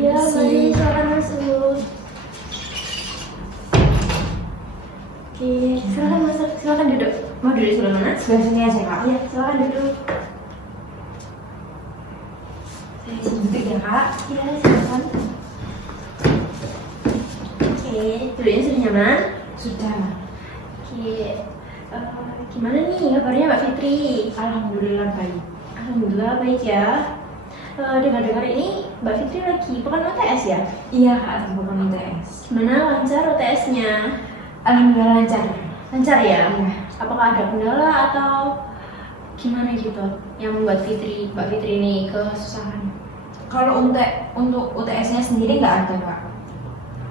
Iya, mari silakan masuk. Oke, silakan masuk, silakan duduk. Mau duduk sebelah mana? Sebelah sini aja kak. Iya, silakan duduk. Saya sini duduk ya kak. Iya, silakan. Oke, duduknya sudah nyaman? Sudah. Oke, gimana nih kabarnya Mbak Fitri? Alhamdulillah baik. Alhamdulillah baik ya. Dengar-dengar ini Mbak Fitri lagi pekan UTS ya? Iya kak, bukan UTS. Gimana lancar UTS-nya? Alhamdulillah lancar. Lancar ya? Iya. Apakah ada kendala atau gimana gitu yang membuat Mbak Fitri ini kesusahan? Kalau untuk UTS-nya sendiri nggak ada kak.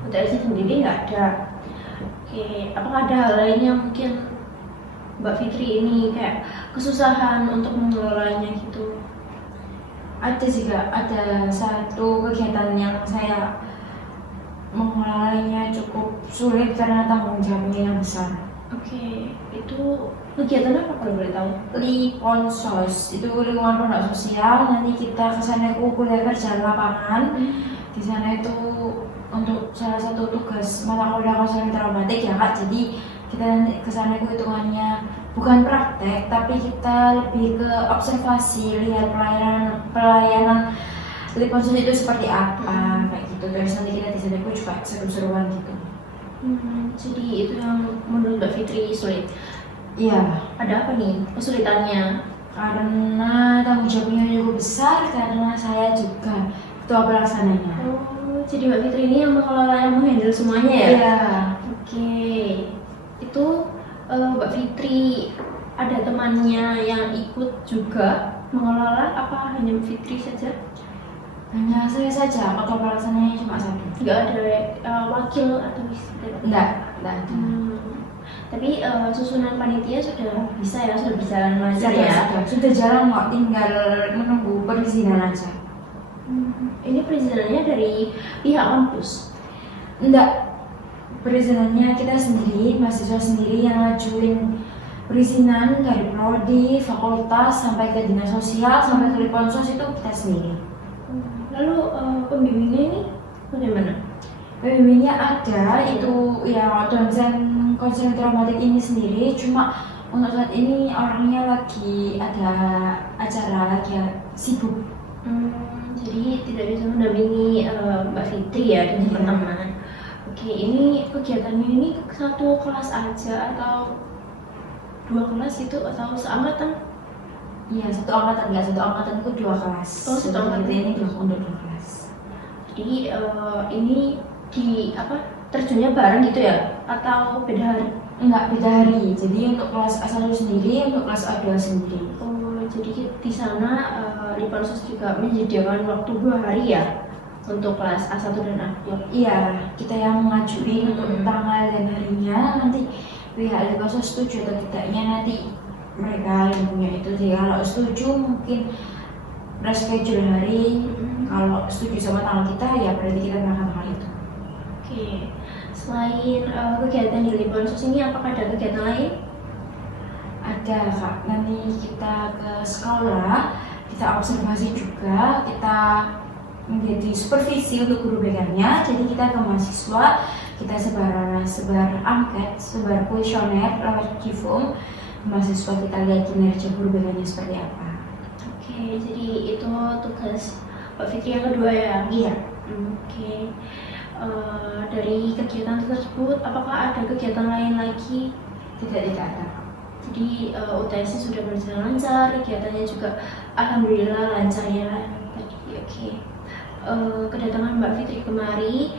UTS-nya sendiri nggak ada. Oke, apakah ada hal lain yang mungkin Mbak Fitri ini kayak kesusahan untuk mengelolanya gitu? Ada sih kak, ada satu kegiatan yang saya mengelolanya cukup sulit karena tanggung jawabnya yang besar. Oke, itu kegiatan apa kalau boleh tahu? Liponsos itu lingkungan pondok sosial. Nanti kita kesana itu kuliah kerja lapangan. Di sana itu untuk salah satu tugas mata kuliah konseling traumatik ya kak. Jadi kita nanti kesana itu hitungannya bukan praktek, tapi kita lebih ke observasi, lihat pelayanan Liponsos itu seperti apa kayak gitu. Terus nanti kita di sana itu juga seru-seruan gitu. Jadi itu yang menurut Mbak Fitri sulit. Iya. Ada apa nih kesulitannya? Karena tanggung jawabnya cukup besar, karena saya juga ketua pelaksananya. Oh, jadi Mbak Fitri ini yang mengelola, yang menghandle semuanya ya? Iya. Oke, itu Mbak Fitri ada temannya yang ikut juga mengelola apa hanya Mbak Fitri saja? Hanya saya saja, ketua pelaksananya cuma satu. Nggak ada wakil atau Enggak ada. Tapi susunan panitia sudah bisa ya, sudah berjalan lancar ya? Sudah jalan kok, tinggal menunggu perizinan aja. Ini perizinannya dari pihak kampus? Enggak, perizinannya kita sendiri, mahasiswa sendiri yang ngajuin perizinan dari prodi, fakultas, sampai ke dinas sosial, sampai ke Liponsos itu kita sendiri. Lalu pembimbingnya ini bagaimana? Pembimbingnya ada, itu ya dosen konseling traumatik ini sendiri, cuma untuk saat ini orangnya lagi ada acara, lagi sibuk. Jadi tidak bisa mendampingi Mbak Fitri ya dan teman-teman. Oke, ini kegiatannya ini satu kelas aja atau dua kelas itu atau seangkatan? Iya, satu angkatan, enggak satu angkatan itu dua kelas. Oh, satu angkatan ini untuk dua kelas. Jadi ini di terjunnya bareng gitu ya atau beda hari? Enggak, beda hari. Jadi untuk kelas A1 sendiri, untuk kelas A2 sendiri. Oh, jadi di sana Liponsos juga menyediakan waktu 2 hari ya untuk kelas A1 dan A2. Iya, kita yang mengajuin untuk tanggal dan harinya. Nanti pihak Liponsos setuju atau tidaknya nanti mereka yang punya itu. Jadi kalau setuju mungkin reschedule hari. Kalau setuju sama tanggal kita ya berarti kita berangkat tanggal itu. Oke, selain kegiatan di Liponsos ini apakah ada kegiatan lain? Ada kak, nanti kita ke sekolah, kita observasi juga, kita menjadi supervisi untuk guru BK-nya. Jadi kita ke mahasiswa, kita sebar angket, sebar kuesioner lewat Gifum. Mahasiswa kita lihat kinerja guru BK-nya seperti apa. Oke, jadi itu tugas Mbak Fitri yang kedua ya? Iya. Oke. Dari kegiatan tersebut, apakah ada kegiatan lain lagi? Tidak ada. Jadi UTS-nya sudah berjalan lancar, kegiatannya juga alhamdulillah lancar ya tadi. Oke. Kedatangan Mbak Fitri kemari,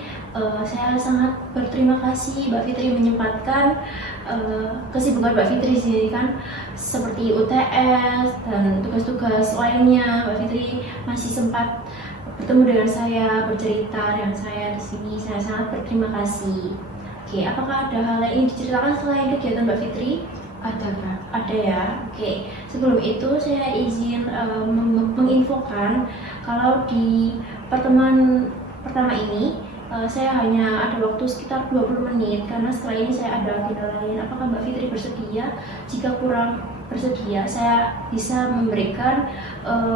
saya sangat berterima kasih Mbak Fitri menyempatkan kesibukan Mbak Fitri sendiri kan seperti UTS dan tugas-tugas lainnya. Mbak Fitri masih sempat bertemu dengan saya, bercerita dengan saya di sini. Saya sangat berterima kasih. Oke, apakah ada hal lain yang diceritakan selain kegiatan Mbak Fitri? Ada kak. Ada ya. Oke, sebelum itu saya izin menginfokan kalau di pertemuan pertama ini saya hanya ada waktu sekitar 20 menit karena setelah ini saya ada agenda lain. Apakah Mbak Fitri bersedia? Jika kurang bersedia, saya bisa memberikan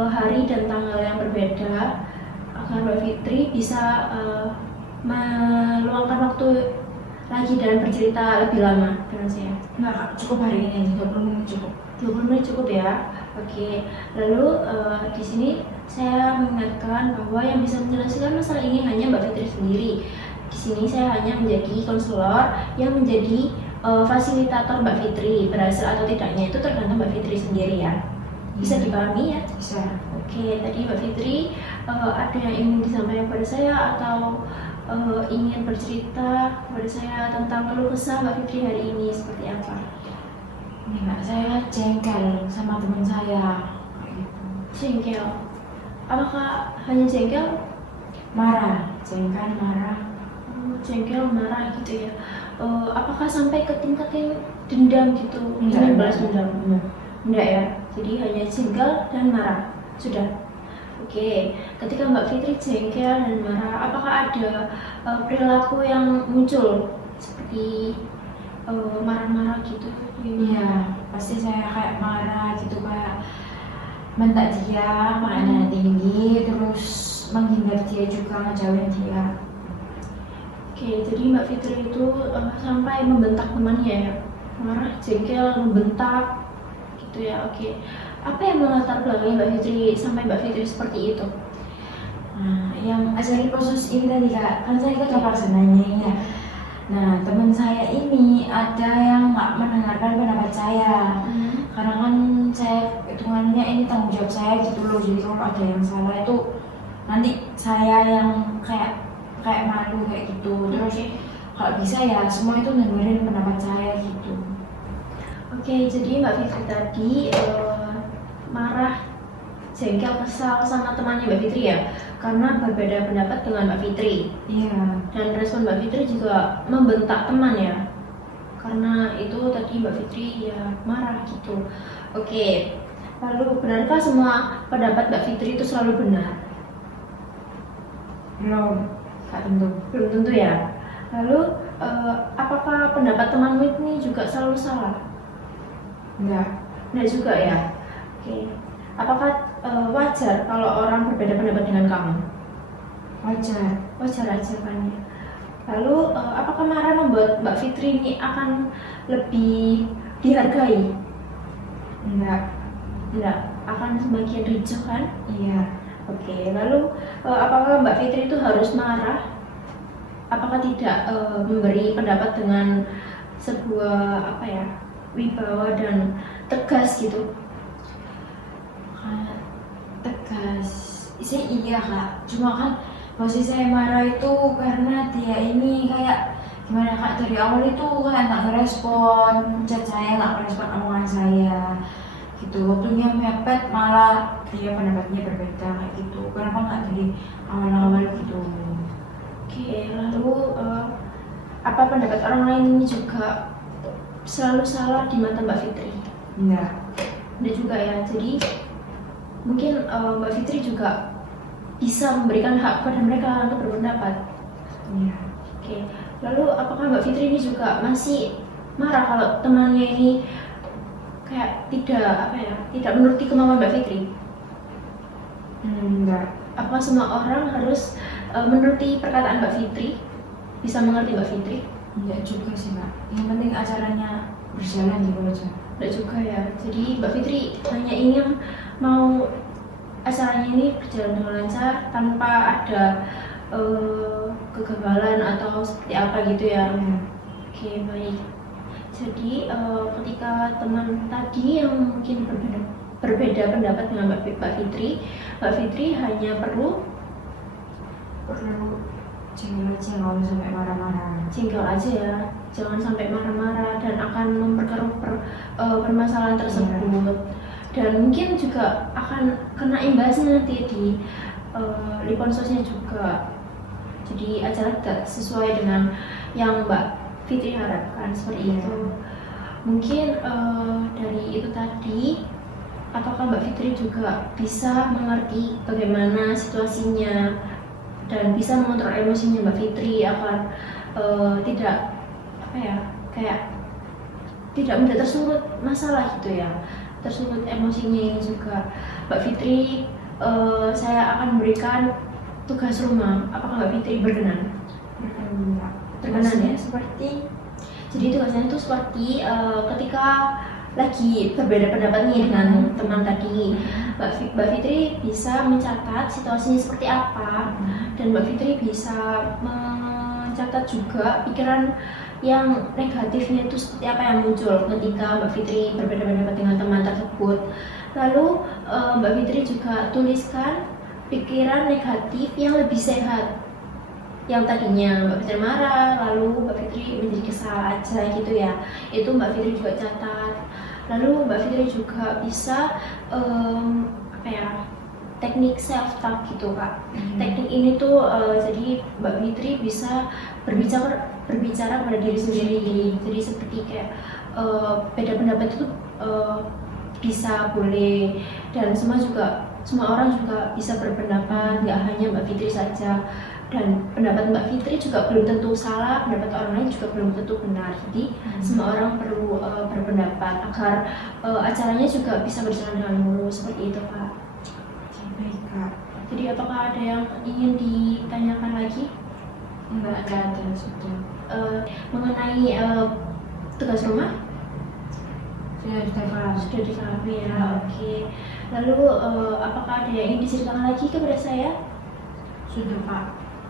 hari dan tanggal yang berbeda agar Mbak Fitri bisa meluangkan waktu lagi dan bercerita lebih lama dengan saya. Enggak Kak, cukup hari ini aja, 20 menit cukup. 20 menit cukup ya. Oke. Lalu di sini saya mengingatkan bahwa yang bisa menyelesaikan masalah ini hanya Mbak Fitri sendiri. Di sini saya hanya menjadi konselor yang menjadi fasilitator Mbak Fitri. Berhasil atau tidaknya itu tergantung Mbak Fitri sendiri ya. Bisa dipahami ya? Bisa. Oke, tadi Mbak Fitri ada yang ingin disampaikan kepada saya atau ingin bercerita kepada saya tentang keluh kesah Mbak Fitri hari ini seperti apa? Ini Kak, saya jengkel sama teman saya. Jengkel. Apakah hanya jengkel? Marah, jengkel, marah. Jengkel, marah gitu ya. Apakah sampai ke tingkat yang dendam gitu? Ingin balas dendam? Enggak ya. Jadi hanya jengkel dan marah. Sudah. Oke, ketika Mbak Fitri jengkel dan marah, apakah ada perilaku yang muncul seperti marah-marah gitu? Iya, pasti saya kayak marah gitu, kayak mentak dia, makanya tinggi, terus menghindar dia juga, ngejauhin dia. Oke, jadi Mbak Fitri itu sampai membentak temannya ya? Marah, jengkel, membentak gitu ya. Oke. Apa yang melatar belakangi Mbak Fitri sampai Mbak Fitri seperti itu? Nah, yang ajarin proses ini tadi Kak, kan saya ikut pelaksananya ya. Nah, teman saya ini ada yang nggak mendengarkan pendapat saya. Karena kan saya hitungannya ini tanggung jawab saya gitu loh. Jadi kalau ada yang salah itu nanti saya yang kayak malu kayak gitu. Terus kalau bisa ya semua itu dengerin pendapat saya gitu. Oke, jadi Mbak Fitri tadi marah, jengkel, kesal sama temannya Mbak Fitri ya, karena berbeda pendapat dengan Mbak Fitri. Iya. Dan respon Mbak Fitri juga membentak teman ya, karena itu tadi Mbak Fitri ya marah gitu. Oke, lalu benarkah semua pendapat Mbak Fitri itu selalu benar? Belum, Kak tentu. Belum tentu ya. Lalu apakah pendapat temanmu ini juga selalu salah? Enggak. Enggak juga ya. Oke. Apakah wajar kalau orang berbeda pendapat dengan kamu? Wajar. Wajar aja kan ya. Lalu apakah marah membuat Mbak Fitri ini akan lebih dihargai? Enggak. Enggak, akan semakin ricuh kan? Iya. Oke, lalu apakah Mbak Fitri itu harus marah? Apakah tidak memberi pendapat dengan sebuah apa ya, wibawa dan tegas gitu? Tegas sih iya Kak, cuma kan posisi saya marah itu karena dia ini kayak gimana Kak, dari awal itu kayak nggak ngerespon chat saya, nggak ngerespon omongan saya gitu. Waktunya mepet malah dia pendapatnya berbeda kayak gitu. Kenapa nggak dari awal-awal gitu? Oke, lalu apa pendapat orang lain ini juga selalu salah di mata Mbak Fitri? Enggak. Ada juga ya, jadi mungkin Mbak Fitri juga bisa memberikan hak pada mereka untuk berpendapat. Iya. Oke, lalu apakah Mbak Fitri ini juga masih marah kalau temannya ini kayak tidak menuruti kemauan Mbak Fitri? Enggak. Apa semua orang harus menuruti perkataan Mbak Fitri? Bisa mengerti Mbak Fitri? Enggak juga sih Kak, yang penting acaranya berjalan gitu aja. Enggak juga ya, jadi Mbak Fitri hanya ingin mau acaranya ini berjalan dengan lancar tanpa ada kegagalan atau seperti apa gitu ya. Oke, baik. Jadi ketika teman tadi yang mungkin berbeda pendapat dengan Mbak Fitri hanya perlu Jengkel aja, nggak usah sampai marah-marah. jengkel aja ya, jangan sampai marah-marah dan akan memperkeruh permasalahan tersebut. Dan mungkin juga akan kena imbasnya nanti di liponsosnya juga. Jadi acara tidak sesuai dengan yang Mbak Fitri harapkan seperti itu. Mungkin dari itu tadi, apakah Mbak Fitri juga bisa mengerti bagaimana situasinya dan bisa mengontrol emosinya Mbak Fitri agar tidak tidak mudah tersulut masalah gitu ya, tersulut emosinya ini juga. Mbak Fitri, saya akan berikan tugas rumah, apakah Mbak Fitri berkenan? Berkenan ya? Seperti Jadi tugasnya itu seperti ketika lagi berbeda pendapat nih dengan teman tadi, Mbak Fitri bisa mencatat situasinya seperti apa, dan Mbak Fitri bisa mencatat juga pikiran yang negatifnya itu seperti apa yang muncul ketika Mbak Fitri berbeda pendapat dengan teman tersebut. Lalu Mbak Fitri juga tuliskan pikiran negatif yang lebih sehat, yang tadinya Mbak Fitri marah, lalu Mbak Fitri menjadi kesal aja gitu ya, itu Mbak Fitri juga catat. Lalu Mbak Fitri juga bisa teknik self talk gitu Kak. Teknik ini tuh jadi Mbak Fitri bisa berbicara pada diri sendiri. Jadi seperti kayak beda pendapat itu bisa boleh, dan semua orang juga bisa berpendapat, nggak hanya Mbak Fitri saja. Dan pendapat Mbak Fitri juga belum tentu salah, pendapat orang lain juga belum tentu benar. Jadi semua orang perlu berpendapat agar acaranya juga bisa berjalan dengan mulus, seperti itu Kak. baik Kak. Jadi apakah ada yang ingin ditanyakan lagi Enggak ada sudah. mengenai tugas rumah? Sudah Kak. Sudah difahami ya, oke. Lalu apakah ada yang ingin diceritakan lagi kepada saya? Sudah Kak.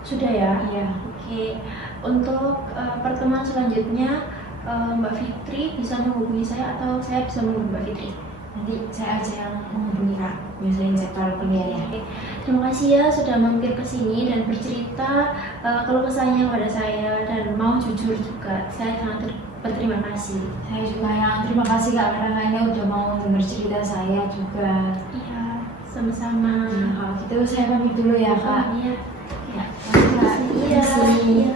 Sudah ya? Iya. Oke, untuk pertemuan selanjutnya Mbak Fitri bisa menghubungi saya atau saya bisa menghubungi Mbak Fitri? Nanti saya aja yang menghubungi Kak. Biasanya jadwal kuliah ya. Oke. Terima kasih ya sudah mampir ke sini dan bercerita keluh kesahnya kepada saya dan mau jujur juga. Saya sangat berterima kasih. Saya juga yang terima kasih Kak karena ini udah mau dengar cerita saya juga. Iya, sama-sama. Nah, kalau gitu saya pamit dulu ya Kak. Iya. Ya, terima kasih. Iya.